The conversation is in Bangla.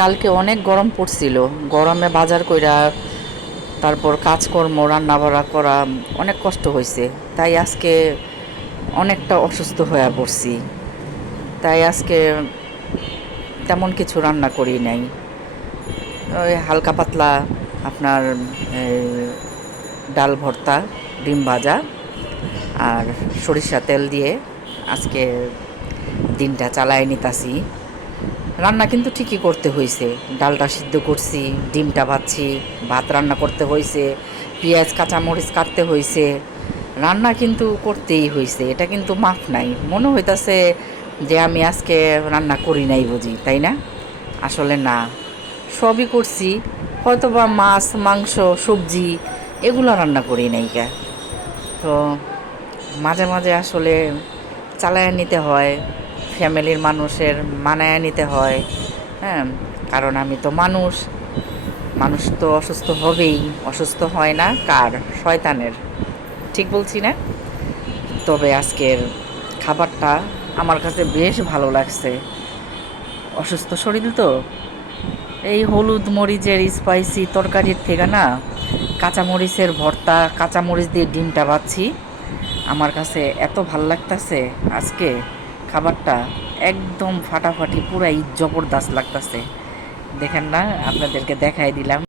কালকে অনেক গরম পড়ছিল, গরমে বাজার কইরা তারপর কাজকর্ম রান্না বাড়া করা অনেক কষ্ট হয়েছে। তাই আজকে অনেকটা অসুস্থ হয়ে পড়ছি। তাই আজকে তেমন কিছু রান্না করি নাই। ওই হালকা পাতলা আপনার এই, ডাল ভর্তা, ডিম ভাজা আর সরিষা তেল দিয়ে আজকে দিনটা চালায় নিতাছি। রান্না কিন্তু ঠিকই করতে হয়েছে, ডালটা সিদ্ধ করছি, ডিমটা ভাজছি, ভাত রান্না করতে হয়েছে, পেঁয়াজ কাঁচামরিচ কাটতে হয়েছে, রান্না কিন্তু করতেই হয়েছে। এটা কিন্তু মাফ নাই, মনে হইতাছে যে আমি আজকে রান্না করি নাই বুঝি, তাই না? আসলে না, সবই করছি। হয়তো বা মাছ মাংস সবজি এগুলো রান্না করি নাই কে। তো মাঝে মাঝে আসলে চালায় নিতে হয়, ফ্যামিলির মানুষের মানায় নিতে হয়। হ্যাঁ, কারণ আমি তো মানুষ, মানুষ তো অসুস্থ হবেই। অসুস্থ হয় না কার? শয়তানের। ঠিক বলছি না? তবে আজকের খাবারটা আমার কাছে বেশ ভালো লাগছে। অসুস্থ শরীর তো, এই হলুদ মরিচের স্পাইসি তরকারির থেকে না, কাঁচামরিচের ভর্তা, কাঁচামরিচ দিয়ে ডিমটা ভাজছি, আমার কাছে এত ভাল লাগতাছে আজকে খাবারটা। একদম ফাটাফাটি, পুরাই জবরদস্ত লাগতাছে। দেখেন না, আপনাদেরকে দেখাই দিলাম।